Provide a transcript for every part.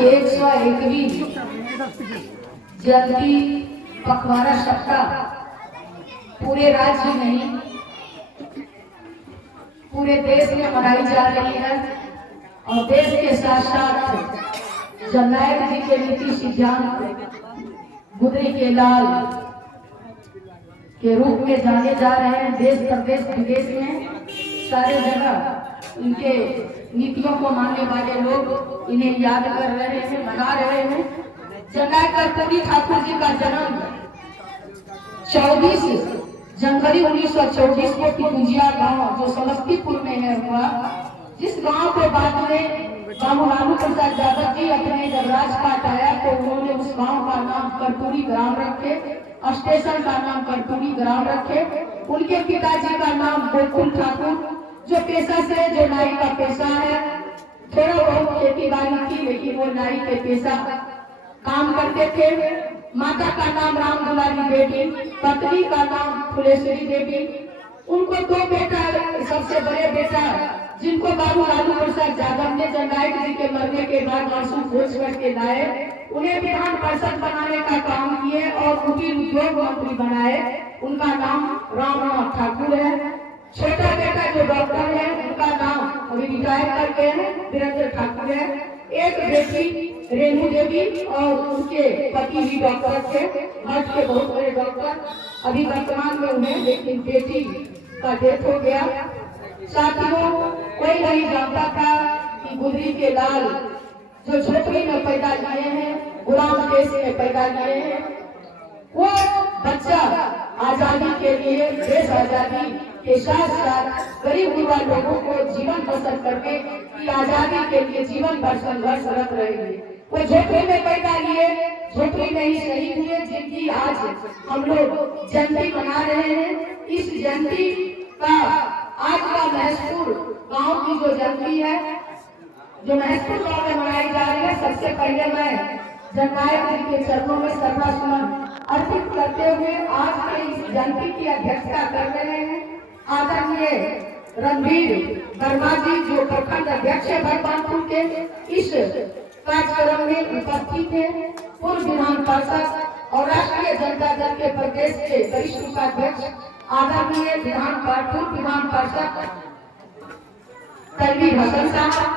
101वीं जयंती पखवाड़ा सप्ताह पूरे राज्य में पूरे देश में मनाई जा रही है और देश के साथ साथ जननायक जी के नीति सिद्धांत गुदरी के लाल के रूप में जाने जा रहे हैं। देश प्रदेश विदेश में सारे जगह इनके नीतियों को मानने वाले लोग इन्हें याद कर रहे हैं, मना रहे हैं। जननायक कर्पूरी ठाकुर जी का जन्म 24 जनवरी 1924 को पिकुजिया गांव जो समस्तीपुर में है हुआ, जिस गांव के बाद में बाबू लालू प्रसाद यादव जी अपने जब राजपाट आया तो उन्होंने उस गांव का नाम कर्पूरी ग्राम रखे, स्टेशन का नाम कर्पूरी ग्राम रखे। उनके पिताजी का नाम गोकुल ठाकुर, जो पेशा से जो नाई का पेशा है, थोड़ा बहुत खेती बाड़ी थी लेकिन वो नाई के पेशा काम करते थे। माता का नाम राम दुलारी देवी, पत्नी का नाम फुलेश्वरी देवी। उनको दो बेटा, सबसे बड़े बेटा जिनको बाबू लालू प्रसाद यादव ने जननायक जी के मरने के बाद आंसू पोंछ करके लाए, उन्हें विधान परिषद बनाने का काम किए और कुटीर उद्योग मंत्री बनाए। उनका नाम रामनाथ ठाकुर है। छोटा बेटा जो डॉक्टर है उनका नाम अभी रिटायर कर गए हैं वीरेंद्र ठाकुर है। एक बेटी रेणु देवी और उनके पति भी डॉक्टर थे, मर्द के बहुत बड़े डॉक्टर, अभी वर्तमान में उन्हें लेकिन बेटी का डेथ हो गया। साथियों, कोई नहीं जानता था कि गुदरी के लाल जो झोपड़ी में पैदा लिए हैं, गुलाम देश में पैदा लिए हैं, वो बच्चा आजादी के लिए, देश आजादी के साथ साथ गरीब युवा लोगों को जीवन बसर करने की आजादी के लिए जीवन भर संघर्षरत रहेंगे। वो झोपड़ी में पैदा लिए, झोपड़ी में ही शहीद हुए, जिनकी आज हम लोग जयंती मना रहे हैं। इस जयंती का आज का महसूर गांव की जो जयंती है, जो महसूर गांव में मनाई जा रही है, सबसे पहले मैं जननायक जी के चरणों में श्रद्धासुमन अर्पित करते हुए आज के इस जयंती की अध्यक्षता कर रहे हैं आदरणीय रणवीर वर्मा जी, जो प्रखंड अध्यक्ष है बलवानपुर के। इस कार्यक्रम में उपस्थित है पूर्व विधान पार्षद और राष्ट्रीय जनता दल के प्रदेश के वरिष्ठ उपाध्यक्ष आदरणीय पूर्व विधान पार्षद तनवीर हसन साहब,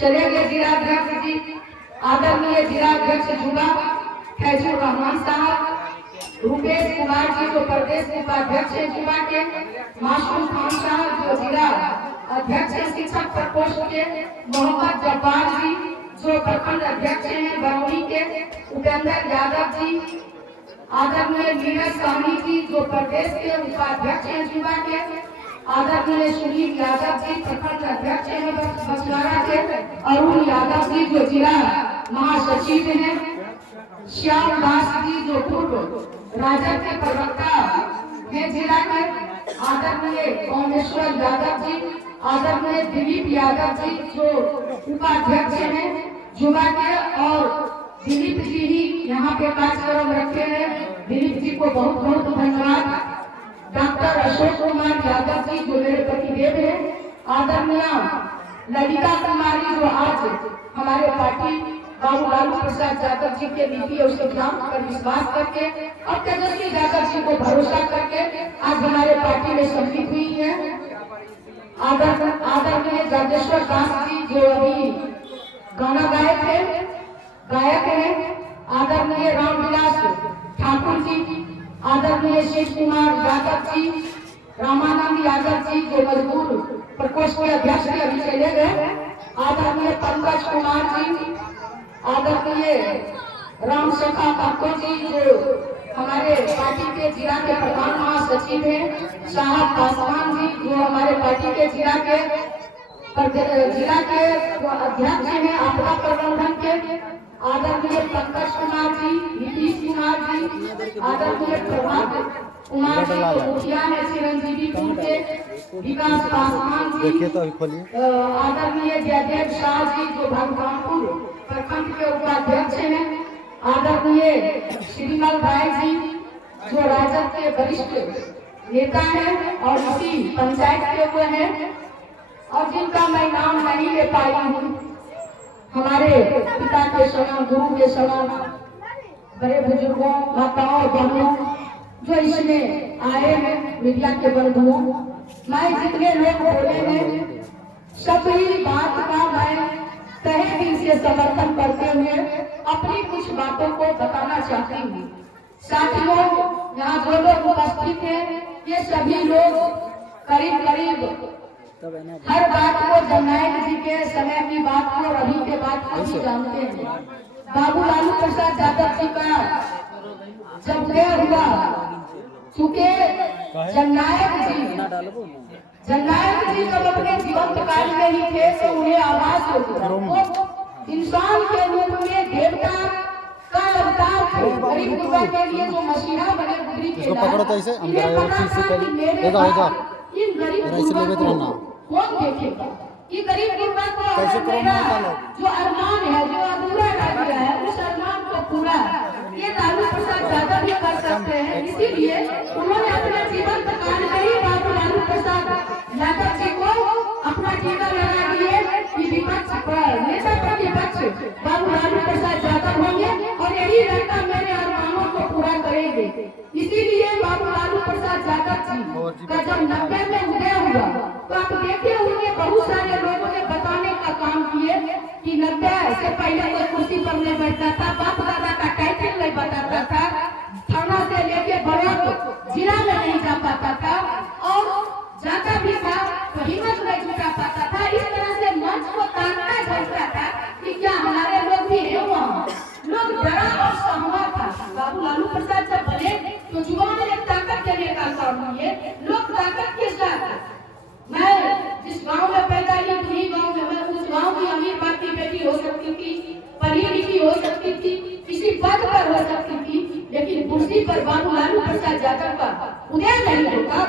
चले गए जिलाध्यक्ष जी आदरणीय जिलाध्यक्ष जुबा फैजुर रहमान साहब, रूपेश कुमार जी जो प्रदेश उपाध्यक्ष है जुबा के, मासूम खान साहब जो जिला अध्यक्ष है शिक्षक प्रकोष्ठ के, मोहम्मद जब्बार जी जो प्रखंड अध्यक्ष हैं बरौनी के, उपेंद्र यादव जी, आदरणीय नीरज साहनी जी जो प्रदेश के उपाध्यक्ष हैं जुबा के, आदरणीय सुनील यादव जी प्रखंड अध्यक्ष हैं बछवाड़ा के, अरुण यादव जी जो जिला महासचिव हैं, श्याम दास जी जो पूर्व राजद के प्रवक्ता हैं जिला के, आदरणीय ओमेश्वर यादव जी, आदरणीय दिलीप यादव जी जो उपाध्यक्ष हैं जुबा के, और दिलीप जी ही यहाँ पे कार्यक्रम रखे हैं। दिलीप जी को बहुत बहुत धन्यवाद। डॉक्टर अशोक कुमार यादव जी जो मेरे पतिदेव हैं, आदरणीय ललिता कुमारी जो आज हमारे पार्टी बाबू लालू प्रसाद यादव जी के नीति और सिद्धांत पर विश्वास करके और तेजस्वी यादव जी को भरोसा करके आज हमारे पार्टी में सम्मिलित हुई है। आदरणीय जागेश्वर दास जी जो अभी गाना गायक है, आदरणीय रामविलास ठाकुर जी, आदरणीय शिव कुमार यादव जी, रामानंद यादव जी जो मजदूर प्रकोष्ठ के अध्यक्ष के अभी चले गए, आदरणीय पंकज कुमार जी, आदरणीय राम शेखा ठाकुर जी जो हमारे पार्टी के जिला के प्रधान महासचिव हैं, साहब पासवान जी जो हमारे पार्टी के जिला के अध्यक्ष हैं आपदा प्रबंधन के, आदरणीय पंकज कुमार जी, नीतीश कुमार जी, आदरणीय प्रभात कुमार जी जो मुखिया है चिरंजीवीपुर के, विकास पासवान जी, आदरणीय जयदेव शाह जी जो भगवानपुर प्रखंड के उपाध्यक्ष हैं, आदरणीय श्रीमल राय जी जो राजद के वरिष्ठ नेता हैं और इसी पंचायत के हुए हैं, और जिनका मैं नाम नहीं ले पाई हूँ, हमारे पिता का के समान, गुरु के समान, बड़े बुजुर्गों, माताओं, बहनों जो इसमें आए हैं, मीडिया के बंधुओं, मैं जितने लोग बोले हैं सभी बात का मैं तहे दिल से समर्थन करते हुए अपनी कुछ बातों को बताना चाहती हूँ। साथियों, यहाँ जो लोग उपस्थित हैं ये सभी लोग करीब करीब हर बात को जननायक जी के समय की बात को, अभी के बात को भी जानते हैं। बाबू लालू प्रसाद यादव जी का जब तय हुआ, चूंकि जननायक जी जब अपने जीवंत काल में ही थे तो उन्हें आवाज हो गया, इंसान के रूप में देवता का अवतार थे। गरीब गुरबा के लिए जो मसीहा बने गुजरी के इन गरीब गुरबा को कौन देखेगा? ये गरीब गुरबा को मेरा जो अरमान है, जो अधूरा रह गया है, उस अरमान को पूरा ये लालू प्रसाद यादव भी कर सकते हैं। इसीलिए उन्होंने अपने जीवन काल में ही बाबू लालू प्रसाद यादव जी को अपना टीका लगा दिए कि विपक्ष पर, नेता प्रतिपक्ष बाबू लालू प्रसाद यादव होंगे और यही लड़का मेरे अरमानों को पूरा करेंगे। इसीलिए बाबू लालू प्रसाद यादव जी का जब 90 में उदय हुआ तो आप देखे होंगे बहुत सारे लोगों ने बताने का काम किए कि 90 से पहले कोई कुर्सी पर नहीं बैठता था, बाप दादा का टाइटल नहीं बताता था, थाना से लेके बड़ौद जिला में नहीं जा पाता था और जाता भी था तो हिम्मत नहीं जुटा पाता था। इस तरह से मंच को ताकता झलता था कि क्या हमारे लोग भी है वहाँ, लोग डरा और सहमा था। बाबू लालू प्रसाद जब बने तो युवाओं ने ताकत देने का काम किए, लोग ताकत के साथ। मैं जिस गांव में पैदा हुई, उन्हीं गांव में मैं उस गांव की अमीर बाप की बेटी हो सकती थी, पढ़ी लिखी हो सकती थी, किसी पद पर हो सकती थी, लेकिन कुर्सी पर बाबू लालू प्रसाद यादव का उदय नहीं होता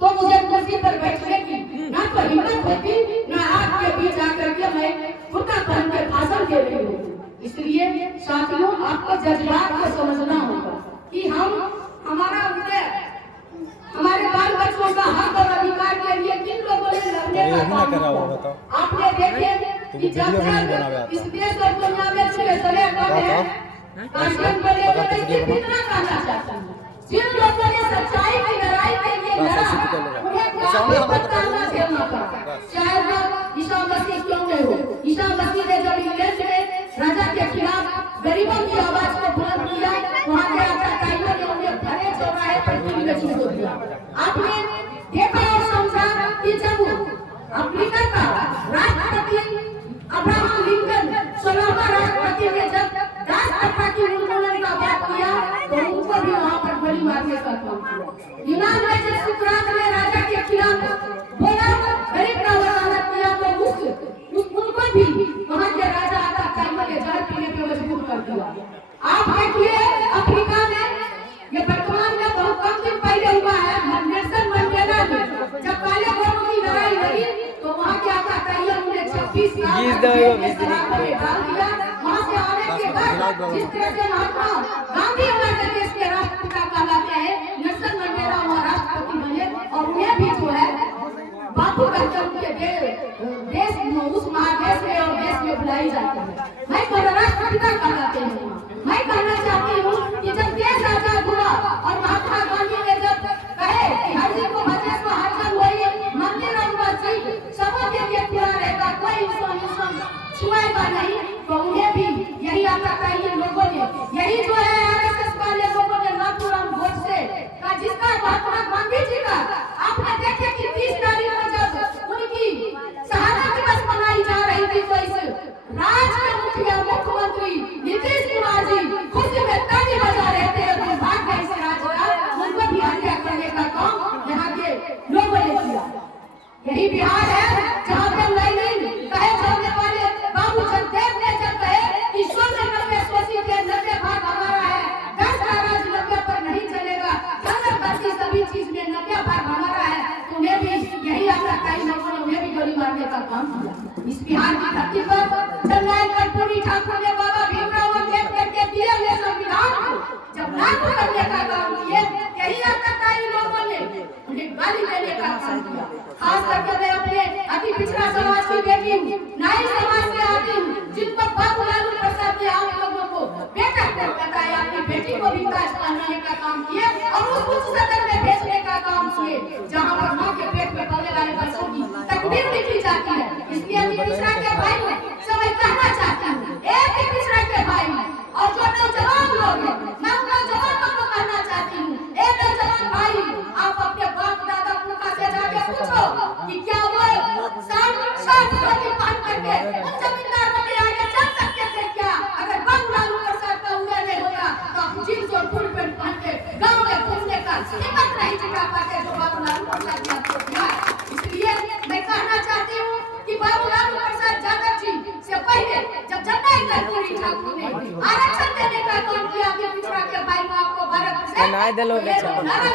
तो मुझे कुर्सी पर बैठने की ना तो हिम्मत होती, ना आपके बीच आकर के मैं कुर्ता पहन के भाषण दे रही हूँ। इसलिए साथियों, आपको जज्बात को समझना होगा कि हमारा उदय, हमारे बाल बच्चों का हक और अधिकार के लिए किन लोगों ने लड़ने का काम किया। आपने देखे कि जब इस देश और दुनिया में चले कम है, कानून को लेकर कितना कहना चाहता हूँ। जिन लोगों ने सच्चाई की लड़ाई के लिए लड़ा, उन्हें कोई बदनाम झेलना पड़ा, चाहे वो ईसा मसीह क्यों नहीं हो। ईसा मसीह ने जब इंग्लैंड में राजा के खिलाफ गरीबों की आवाज को बुलंद किया, वहाँ के आचार्यों ने उन्हें भरे चौराहे पर टीवी में छुपा दिया। आपने देखा और समझा कि जब अफ्रीका का राष्ट्रपति अब्राहम लिंकन 16वां राष्ट्रपति ने जब राष्ट्रपति की उन्मूलन का बात किया तो उनको भी वहाँ पर गोली मारने का काम किया। यूनान में जब सुकरात ने राजा के खिलाफ बोला, गरीब का वकालत किया तो उनको भी वहाँ के राजा आचार्यों ने जहर पीने पे मजबूर कर दिया। आप देखिए अफ्रीका में ये वर्तमान में बहुत कम दिन पहले हुआ है, नेल्सन मंडेला में जब काले गोरों की लड़ाई लगी तो वहाँ के आचार्यों ने 26 साल में डाल दिया। वहाँ से आने के बाद जिस तरह से महात्मा गांधी हमारे देश के राष्ट्रपिता कहलाते हैं, नेल्सन मंडेला वहाँ राष्ट्रपति बने और उन्हें भी जो है बापू का जन्म के देश उस महादेश में और देश में बुलाई जाती है। मैं राष्ट्रपिता कहलाते हैं। मैं कहना चाहती हूँ कि जब देश आजाद हुआ और महात्मा गांधी ने जब कहे कि हर जी को बचे को हर वही मंदिर और मस्जिद सबों के लिए खुला रहेगा, कोई उसको छुएगा नहीं, तो उन्हें भी यही आता चाहिए लोगों ने, यही जो है आरएसएस वाले लोगों ने नाथुराम गोडसे का, जिसका महात्मा गांधी जी का आपने देखे कि 30 तारीख को जब उनकी शहादत दिवस मनाई जा रही थी तो इस राज्य के मुखिया मुख्यमंत्री नीतीश कुमार जी देने का काम किए और उस उच्च सदन में भेजने का काम किए जहाँ पर माँ के पेट में पलने वाले बच्चों की तकदीर लिखी जाती है। इसलिए पिछड़ा के भाई सब कहना चाहती हूँ, एक ही पिछड़ा के भाई और जो नौजवान लोग हैं, मैं उन नौजवानों को कहना चाहती हूँ, ए नौजवान भाई, आप अपने बाप दादा पुरखा से जाके पूछो कि क्या वो साठ धोती पहन करके उन जमींदारों के आगे चल सकते थे क्या? अगर बाबू लालू प्रसाद का उदय नहीं होता तो आप जींस और फुल पैंट पहन के गाँव में घूमने का हिम्मत नहीं जुटा पाते जो बाबू लालू प्रसाद ने आपको दिया। इसलिए मैं कहना चाहती हूँ कि बाबू लालू प्रसाद यादव जी से पहले जब जनता कर्पूरी ठाकुर ने आरक्षण देने का काम किया कि पिछड़ा के भाई को आपको भारत से नारा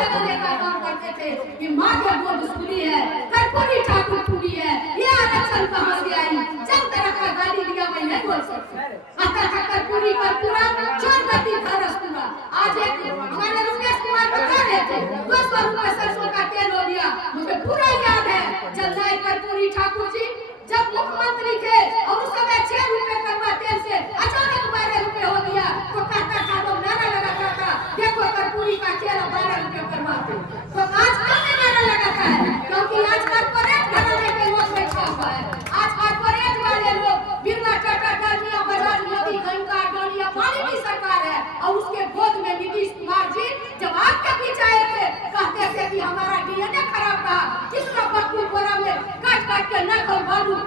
लगाने का काम करते थे कि माँ के गोद खुली है, कर्पूरी ठाकुर खुली है, ये आरक्षण कहाँ से आई? जब तरह का गाली दिया मैं नहीं बोल सकती। आता था कर्पूरी का पूरा चोर गति था रसूला। आज एक हमारे रुपेश कुमार बता रहे थे 200 रुपए सरसों का तेल हो दिया। मुझे पूरा याद है जब नए कर्पूरी ठाकुर जी जब मुख्यमंत्री थे और उस समय 6 रुपए करवा तेल से अचानक 12 रुपए हो गया तो कहता था लोग नारा लगाता था, देखो कर्पूरी का तेल 12 रुपए करवाते। तो आज क्यों नारा लगाता है? क्योंकि आज कारपोरेट घराने के लोग बैठा हुआ है। आज कारपोरेट वाले लोग बिरला, टाटा, डालमिया, बजाज, मोदी, गंगा, डोलिया, पानी की सरकार है और उसके गोद में नीतीश कुमार जी जब आपके पीछे आए थे कहते थे कि हमारा डीएनए खराब रहा, किसका बकू बोरा में काट काट के नख और बालू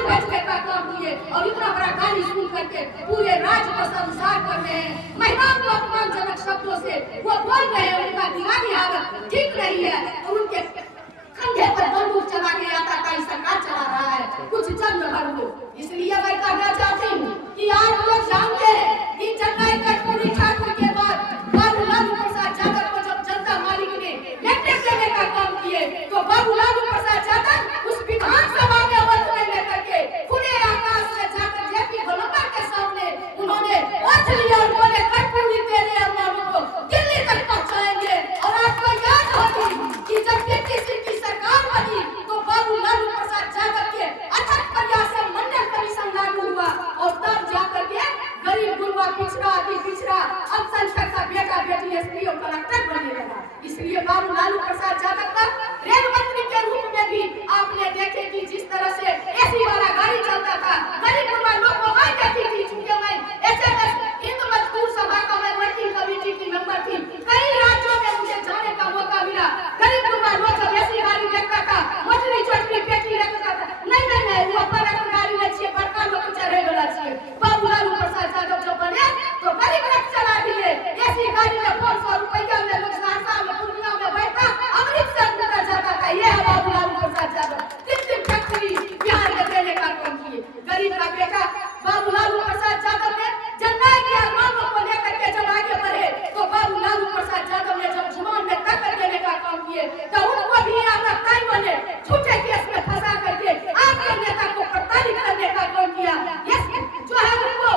बेचने का काम किए और इतना बड़ा गाली सुन करके पूरे राज्य को संसार कर रहे हैं। महिलाओं को अपमानजनक शब्दों से वो बोल रहे हैं, उनका दिमागी हालत ठीक नहीं है और उनके कंधे पर बंदूक चला के आता का सरकार चला रहा है कुछ चंद भर लोग। इसलिए मैं कहना चाहती हूँ कि आप लोग जानते हैं कि जननायक कर्पूरी ठाकुर के बाद बाबू लालू प्रसाद यादव को जब जनता मालिक ने लेटर देने का काम किए तो बाबू लालू प्रसाद यादव उस विधानसभा में वोट नहीं लेकर के खुले आकाश में जाकर जेपी गोलंबर के सामने उन्होंने वोट लिया और बोले कर्पूरी तेरे अरमानों को दिल्ली तक पहुंचाएंगे। और आपको याद होगी कि जब किसी की सरकार बनी तो बाबू लालू प्रसाद यादव के अथक प्रयास से मंडल कमीशन लागू हुआ और तब जाकर के गरीब गुरबा पिछड़ा अति पिछड़ा अल्पसंख्यक का बेटा बेटी एसपी और कलेक्टर बनने लगा। इसलिए बाबू लालू प्रसाद यादव का रेल मंत्री के रूप में भी आपने देखे कि जिस तरह से एसी वाला गाड़ी चलता था गरीब गुरबा लोग को मैं कहती थी, चूंकि मैं एचएमएस हिंद मजदूर सभा का मैं वर्किंग कमेटी की मेंबर थी, कई राज्यों में मुझे जाने का मौका मिला। गरीब गुरबा लोग जब एसी गाड़ी देखता था मछली चटनी पेटी रखता था, नहीं वो अपन गाड़ी ले छिए बड़का लोग चढ़े वाला छिए। बाबू लालू प्रसाद यादव जब बने तो गरीब रथ चला दिए, एसी गाड़ी में 500 रुपया में लोग सहरसा में पूर्णिया में बैठा अमृतसर में जाता था। ये है बाबू लालू प्रसाद यादव। 3 फैक्ट्री बिहार में देने का काम किए। गरीब का बेटा बाबू लालू प्रसाद यादव ने जननायक के अरमानों को लेकर के जब आगे बढ़े तो बाबू लालू प्रसाद यादव ने जब जुबान में टक्कर देने का काम किए तो उनको भी आपका टाइम बने झूठे केस में फंसा करके आपके नेता को प्रताड़ित करने का काम किया। जो है उनको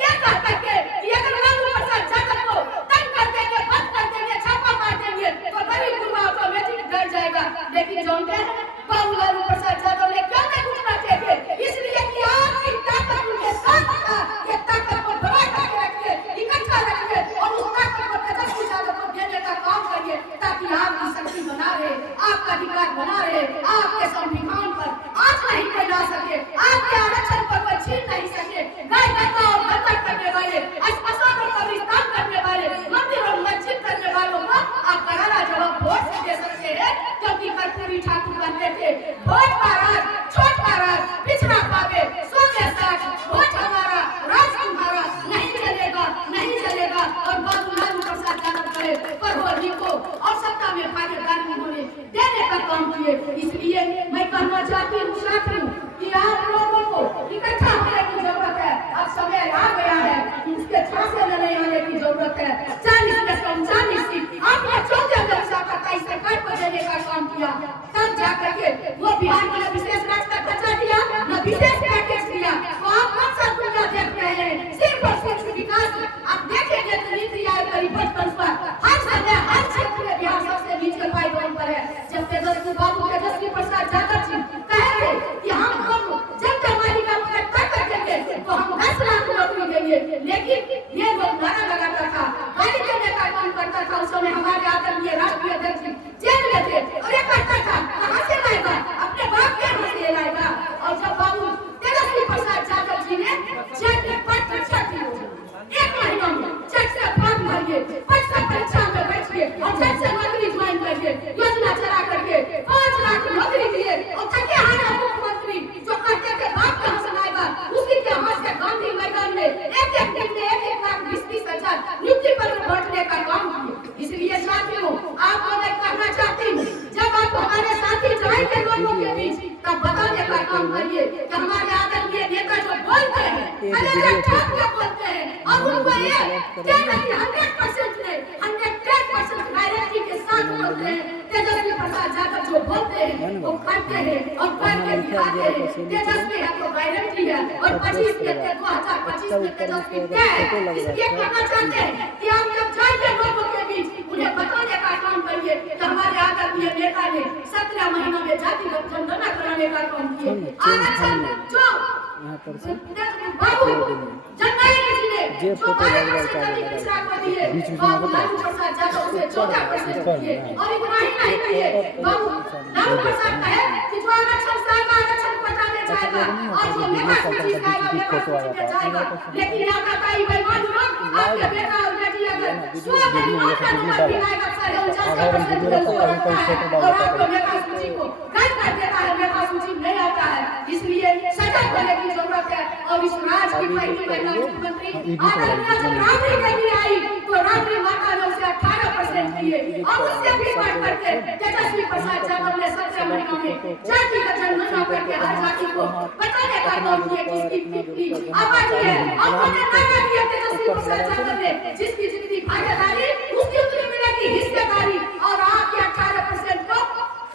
ये कह करके कि अगर लालू प्रसाद यादव को तंग कर देंगे, बंद कर देंगे, छापा मार देंगे तो गरीब गुरबा ऑटोमेटिक डर जाएगा। लेकिन जानते हैं बाबू लालू प्रसाद यादव ने क्या नहीं घुसना थे, इसलिए कि आपकी ताकत उनके साथ था। ये ताकत को बड़ा करके रखिए, इकट्ठा रखिए और उस ताकत को तेजस्वी यादव को देने का काम करिए ताकि आपकी शक्ति बना रहे, आपका अधिकार बना रहे, आपके संविधान पर आंच नहीं फैला सके, आपके आरक्षण पर कोई छीन नहीं सके। गाय गंगा और गंदा करने वाले, अस्पताल और कब्रिस्तान करने वाले, मंदिर और मस्जिद करने वालों को आप करारा जवाब वोट से दे सकते हैं, क्योंकि कर्पूरी ठाकुर कहते थे वोट का राज, छोट का राज, पिछड़ा पावे, सोचे साथ, वोट हमारा, राज तुम्हारा, नहीं चलेगा, नहीं चलेगा। और बाबू लालू प्रसाद यादव करे पर वो लिखो और सत्ता में भागीदारी उन्होंने देने का काम किए। इसलिए मैं कहना चाहती हूँ साथियों कि आप लोगों को इकट्ठा होने की जरूरत है। अब समय आ गया है, इसके छासे में नहीं आने की जरूरत है। 40 में 40 सीट आपने 14 में सरकार सरकार को देने का काम किया, तब जाकर के वो बिहार में न विशेष राज्य का दर्जा दिया, न विशेष पैकेज दिया। तो आप कौन सा दुनिया देख रहे हैं? सिर्फ और सिर्फ विकास। आप देखेंगे तो नीति आयोग का रिपोर्ट पर हर समय हर क्षेत्र में बिहार सबसे नीचे पायदान पर है। जब तेजस्वी प्रसाद यादव जी कहे थे कि हम जनता मालिक का ताकत देंगे तो हम 10 लाख नौकरी देंगे, लेकिन ये लोग नारा लगाता था गाली देने का चेक पट चेक एक महीना में चेक से फॉर्म भरिए, पट से परीक्षा में बैठिए और चेक से नौकरी ज्वाइन करिए, योजना चला करके 5 लाख नौकरी दिए और थके हारे मुख्यमंत्री जो कहते थे बाप कहां से लाएगा, उसी के हाथ से गांधी मैदान में एक दिन में 1 लाख 20 हजार नियुक्ति पत्र बांटने का काम किए। इसलिए साथियों, आपको मैं कहना चाहती हूँ, जब आप हमारे साथी जाएंगे लोगों के बीच तब बताने का काम करिए कि हमारे आदरणीय नेता जो बोलते हैं अलग ठाक के बोलते हैं और उनको ये 100% ने 110% गारंटी के साथ बोलते हैं। तेजस्वी प्रसाद यादव जो बोलते हैं वो करते हैं और करके दिखाते हैं। तेजस्वी है तो गारंटी है और 25 के 2025 में तेजस्वी क्या है, इसलिए कहना चाहते हैं कि आप जब जाएंगे लोगों के बीच उन्हें बताने का काम करिए कि हमारे आदरणीय नेता ने 17 महीनों में जातिगत जनगणना कराने का काम किया। आरक्षण जो बाबू जननायक जी ने जो 12% की पिछड़ा को दिए, बाबू लालू प्रसाद यादव उसे 14% दिए और इतना ही नहीं कहिए, बाबू लालू प्रसाद कहे कि जो आरक्षण साल का आरक्षण पटाने जाएगा और जो मेगा सूची जाएगा मेगा सूची में जाएगा, लेकिन यहाँ का कई बेईमान लोग आपके बेटा और बेटी अगर 100 परिवार का नंबर दिलाएगा 49% और आपको मेगा सूची को गाइड कर देता है, मेगा सूची नहीं आता है। इसलिए सजग होने की जरूरत है और इस राज की पहली महिला मुख्यमंत्री आदरणीय जब राबड़ी करनी आई तो राबड़ी माता ने उसे 18% दिए और उससे भी बढ़ करके तेजस्वी प्रसाद यादव ने 17 महीनों में जाति का जनगणना करके हर जाति को बताने का काम किया किसकी आबादी है और उन्हें नारा दिया तेजस्वी प्रसाद यादव ने जिसकी जितनी भागीदारी उसकी उतनी मिलेगी हिस्सेदारी और आपके 18% को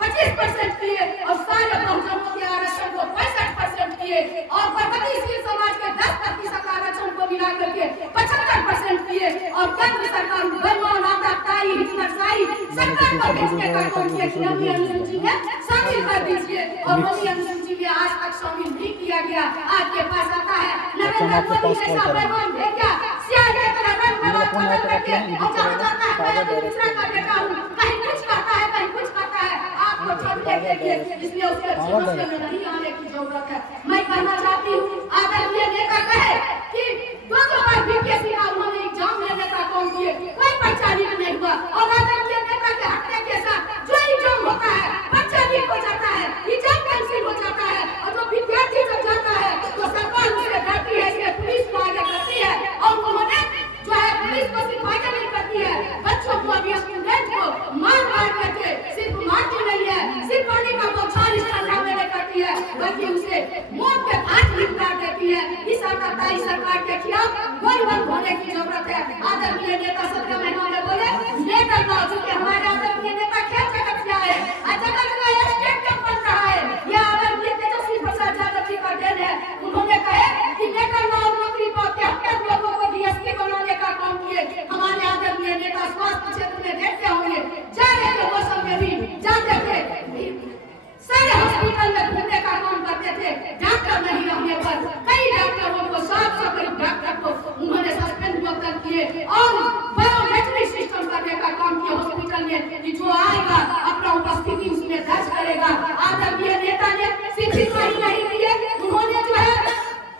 25% किए और सारे बहुजनों के आरक्षण को 65% किए और प्रगतिशील समाज के 10% आरक्षण को मिला करके 75% किए और केंद्र सरकार बेईमान आताताई हिटलरशाही सरकार को भेजने का काम किया कि नवी अनुसूची जी ने शामिल कर दीजिए और नवी अनुसूची में आज तक शामिल नहीं किया गया। आपके पास आता है नरेंद्र मोदी जैसा बेईमान भेजा सियारे तरह रंग में करके और जहाँ जाता है दूसरा का बेटा हूँ, कहीं कुछ करता है कहीं कुछ करता है, आपको छोड़ के देखिए, इसलिए उसके जीवन में नहीं आने की जरूरत है। मैं कहना चाहती हूँ आदरणीय नेता कहे कि 2 बार बीपीएससी का उन्होंने एग्जाम लेने का काम किए, कोई पर्चा लीक नहीं हुआ और आदरणीय नेता के हटने के साथ जो एग्जाम होता है पर्चा लीक हो जाता है, एग्जाम कैंसिल हो जाता है और जो विद्यार्थी जब जाता है तो सरकार उससे डरती है, इसलिए पुलिस को आगे करती है और उन्होंने जो है पुलिस को सिर्फ आगे नहीं करती है, बच्चों को अभी स्टूडेंट को मार करके सिर्फ मारती नहीं है, सिर्फ पानी का बौछार इस ठंडा में नहीं करती है बल्कि उसे मौत के घाट निपटा देती है। इस आतंकवादी सरकार के खिलाफ गोलबंद होने की जरूरत है। आदरणीय नेता 17 महीनों में बोले लेकर बावजूद हमारे आदरणीय नेता खेल जगत से आए, जगत का स्टेडियम बन रहा है, यह आदरणीय तेजस्वी प्रसाद यादव जी का देन है। उन्होंने कहे कि लेकर नौकरी पर 73 लोगों को डीएसपी बनाने का काम किए। हमारे आदरणीय नेता स्वास्थ्य क्षेत्र में देखते होंगे जा रहे थे मौसम में भी जाते थे सारे हॉस्पिटल में घूमने का काम करते थे, डॉक्टर नहीं रहने पर कई डॉक्टरों को 700 करीब डॉक्टर को उन्होंने सस्पेंड कर दिए और बायोमेट्रिक सिस्टम करने का काम किया हॉस्पिटल में कि जो आएगा अपना उपस्थिति उसमें दर्ज करेगा। आदरणीय नेता ने शिक्षित नहीं किए, उन्होंने जो है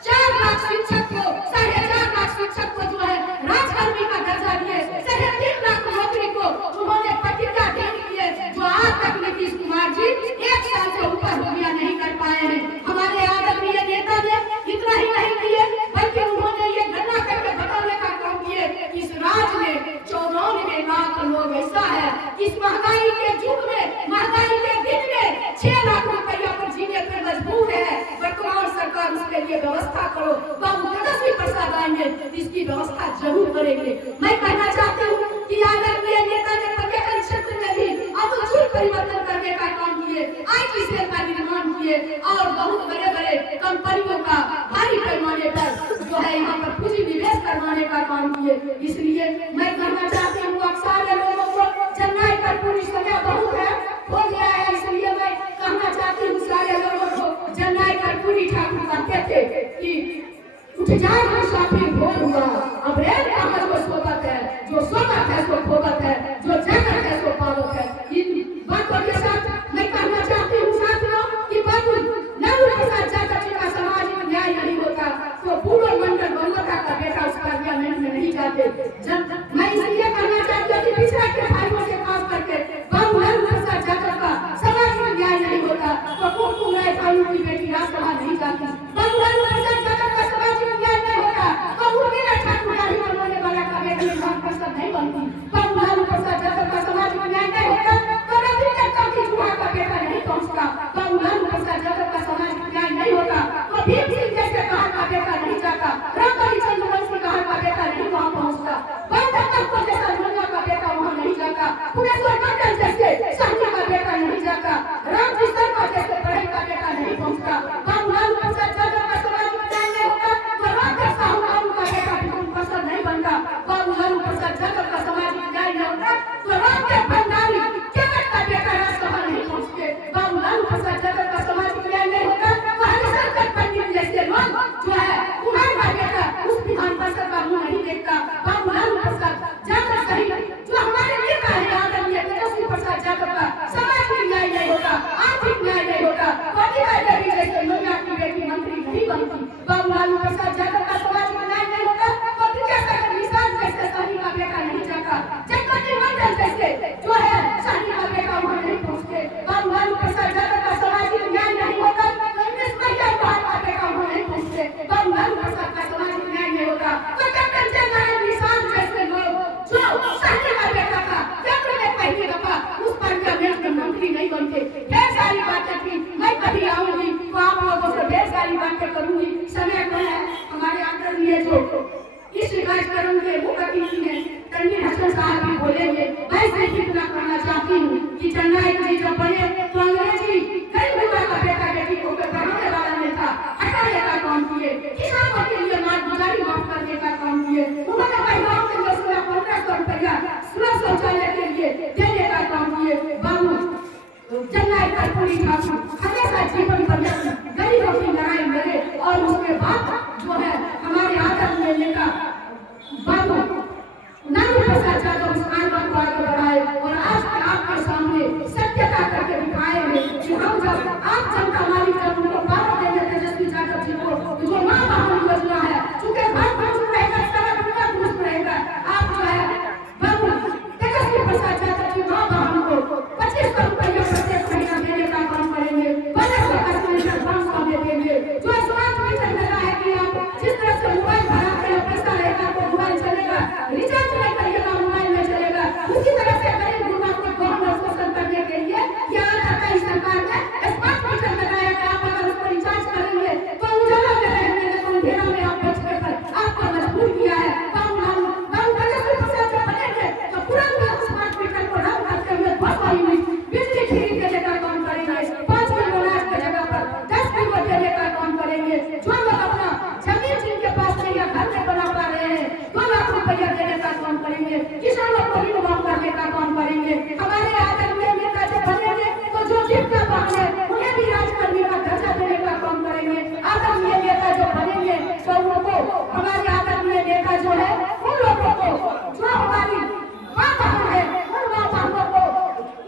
4 लाख शिक्षक को 4.5 लाख शिक्षक को जो है राजकर्मी का दर्जा दिए, 3.5 लाख नौकरी को उन्होंने प्रतिज्ञा दे दी है जो आज तक नीतीश कुमार जी 1 साल से ऊपर हो गया नहीं कर पाए हैं। हमारे आदरणीय नेता ने इतना ही नहीं किए बल्कि उन्होंने ये गणना करके बताने का काम किए कि इस राज्य में 94 लाख लोग ऐसा है कि इस महंगाई के युग में महंगाई के दिन में 6 लाख रुपया पर जीने पर मजबूर है। वर्तमान सरकार उसके लिए व्यवस्था करो, बाबू तेजस्वी प्रसाद आएंगे इसकी व्यवस्था जरूर करेंगे। मैं कहना चाहती हूँ कि आदरणीय नेता ने पर्यटन क्षेत्र में भी आमूल परिवर्तन करने का काम किए, आईटी सेल का निर्माण किए और बहुत बड़े-बड़े कंपनियों का भारी पैमाने पर जो है यहाँ पर पूंजी निवेश करवाने का काम किए। इसलिए मैं कहना चाहती हूँ आप सारे लोगों को चेन्नई का पूरी समय बहुत है हो गया है, इसलिए मैं कहना चाहती हूँ सारे लोगों को चेन्नई का पूरी ठाकुर कहते थे कि उठ जाए मुसाफिर भोर हुआ, अब रेल कहाँ जो सोबत है, जो सोबत है सो खोबत है, जो जगत है सो पावत है। इन बातों के साथ मैं कहना चाहती हूँ साथियों कि बाबू लालू प्रसाद यादव जी का सामाजिक न्याय नहीं होता तो पूर्ण जाते। जब मैं इसलिए कहना चाहती हूँ कि पिछड़ा के भाइयों से खास करके बाबू लालू प्रसाद यादव का समाज में न्याय नहीं होता तो कौन राय कानून की बेटी राज्यसभा नहीं जाती। बाबू लालू प्रसाद यादव का समाज में न्याय नहीं होता तो उर्मिला ठाकुर गाड़ी बनवाने वाला का बेटी विधान परिषद नहीं बनती। बाबू लालू प्रसाद यादव का समाज में न्याय नहीं होता तो रविंद्र चौकी चूहा का बेटा नहीं पहुंचता। बाबू लालू प्रसाद यादव का समाज में न्याय नहीं होता तो भीम सिंह जैसे कहा का बेटा नहीं जाता। रामबली चंद्रवंशी कहा का बेटा नहीं वहां पहुंचता। बंधक जैसा लोनिया का बेटा वहां नहीं जाता। पुनेश्वर मंडल जैसे साहनी का बेटा नहीं जाता। रामजी शर्मा जैसे पढ़ाई का बेटा नहीं पहुंचता। बाबू लालू प्रसाद यादव का समाज में न्याय नहीं होता तो रामकर साहू लालू का बेटा विधान परिषद नहीं बनता। बाबू लालू प्रसाद यादव का समाज में न्याय नहीं होता तो रामदेव भंडारी केवट का बेटा राज्यसभा नहीं पहुंचते। बाबू लालू प्रसाद यादव का समाज में न्याय नहीं होता तो हरिशंकर पंडित जैसे लोग जो है कुमार का बेटा उस विधान परिषद का मुंह नहीं देखता। बाबू लालू प्रसाद यादव सही जो हमारे नेता है आदरणीय तेजस्वी प्रसाद यादव का समाज में न्याय नहीं होता, आर्थिक न्याय नहीं होता। पतिका देवी जैसे लोनिया की बेटी मंत्री नहीं बनती। बाबू लालू प्रसाद यादव का समाज में न्याय नहीं होता तो विजय निषाद जैसे साहनी का बेटा नहीं जाता। चंद्रवंशी मंडल जैसे जो है साहनी का बेटा वहां नहीं पहुंचते। बाबू लालू प्रसाद यादव का समाज में न्याय नहीं होता तो इंग्लिश मीडियम का बेटा वहां नहीं पहुंचते। बाबू लालू प्रसाद का समाज में न्याय नहीं होता तो कैप्टन निषाद जैसे लोग जो साहनी का बेटा था केंद्र में पहली दफा उस पर मंत्री नहीं बनते। ढेर सारी बातें थी, मैं कभी आऊंगी तो आप लोगों से ढेर सारी बातें करूंगी। समय को है हमारे आदरणीय जो इस कार्यक्रम के मुख्य अतिथि हैं तनवीर हसन साहब भी बोलेंगे। मैं सिर्फ इतना कहना चाहती हूँ कि जननायक जी जब बने तो अंग्रेजी कई गुरुआ का बेटा बेटी को पढ़ाने वाला नहीं था, हटाने का काम किए, किसानों के लिए मालगुजारी माफ करने का काम किए, उन्होंने महिलाओं के लिए 1500 रुपया सुलभ शौचालय के लिए देने का काम किए। बाबू जननायक कर्पूरी ठाकुर हमेशा जीवन पर्यंत गरीबों की लड़ाई लड़े और उसके बाद जो है हमारे आदरणीय नेता बाबू लालू प्रसाद यादव उस आंदोलन को आगे बढ़ाए और आज आपके सामने सत्यता करके दिखाए हैं कि हम जब आप जनता मालिक जब उनको पावर देंगे तेजस्वी यादव जी को जो मां बहन योजना है चूंकि घर पुरुष रहेगा सारा दुनिया पुरुष रहेगा आप जो है बाबू तेजस्वी प्रसाद यादव जी मां बहन को 2500 रुपया प्रत्येक महीना देने का काम करेंगे। 1500 सिलेंडर 500 में देंगे। जो स्मार्ट मीटर लगा है कि आप जिस तरह से मोबाइल भराते हैं पैसा रहेगा तो मोबाइल चलेगा, रिचार्ज नहीं करिएगा मोबाइल में चलेगा। उसी तरह से गरीब गुरुआ को गवर्नमेंट शोषण करने के लिए क्या आता है सरकार ने स्मार्ट मीटर लगाया कि आप अगर उस पर रिचार्ज करेंगे तो उजाला में रहेंगे तो अंधेरा में आप बचने पर आपको मजबूर किया है। बाबू तेजस्वी प्रसाद जब बनेंगे तो तुरंत स्मार्ट मीटर को रद्द करते हुए 200 यूनिट बिजली फ्री देने का काम करेंगे। 5 किलो अनाज की जगह पर 10 किलो देने का काम करेंगे। जो लोग अपना जमीन जिनके पास नहीं है घर नहीं बना पा रहे हैं 2 लाख रुपया देने का काम करेंगे। किसानों को ऋण माफ करने का काम करेंगे। हमारे आदरणीय नेता जो बनेंगे तो जो जीविका बहन है उन्हें भी राजकर्मी का दर्जा देने का काम करेंगे। आदरणीय नेता जो बनेंगे तो उनको हमारे आदरणीय नेता जो है उन लोगों को जो हमारी मां बहन है उन मां बहनों को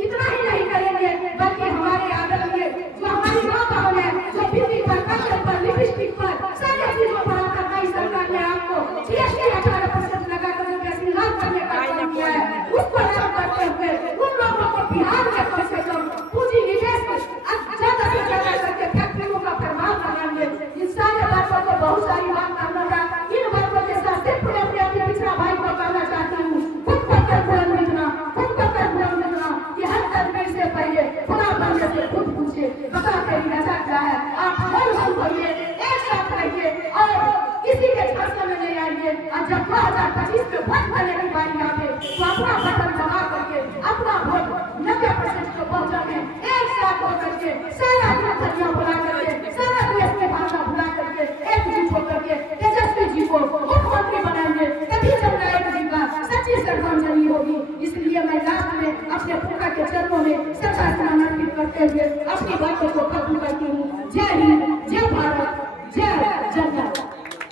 इतना ही नहीं करेंगे बल्कि हमारे आदरणीय जो हमारी मां बहन है जो बिजली पर कपड़े पर लिपस्टिक पर सारे चीजों पर आपका नई सरकार ने आपको जीएसटी 18% लगाकर जो श्रृंगार करने का काम किया है उसको लागू करते हुए उन लोगों को बिहार में कम से कम पूंजी निवेश ज्यादा से ज्यादा करके फैक्ट्रियों का प्रभाव बनाएंगे। इन सारे बातों को बहुत सारी बात करना था। इन बातों के साथ सिर्फ अपने पिछड़ा भाई को कहना चाहती हूँ खुद पकड़ बुलंद मिटना, खुद पकड़ बुलंद मिटना। ये हर तदबीर से पहले खुदा बनने से खुद पूछे बता तेरी रजा क्या है। आप हर करिए एक साथ रहिए और किसी के फैसले में नहीं आइए। और जब 2025 में वोट करने की बारी आवे तो अपना बटन दबा करके अपना वोट 90% को पहुंचाने एक साथ होकर के सारा दुनिया बुला करके सारा देश की भाषा बुला करके एकजुट होकर के तेजस्वी जी को मुख्यमंत्री बनाएंगे। तभी जननायक जी का सच्ची श्रद्धांजलि होगी। इसलिए मैं लास्ट में अपने पिता के चरणों में सच्चा समर्पित करते हुए अपनी बातों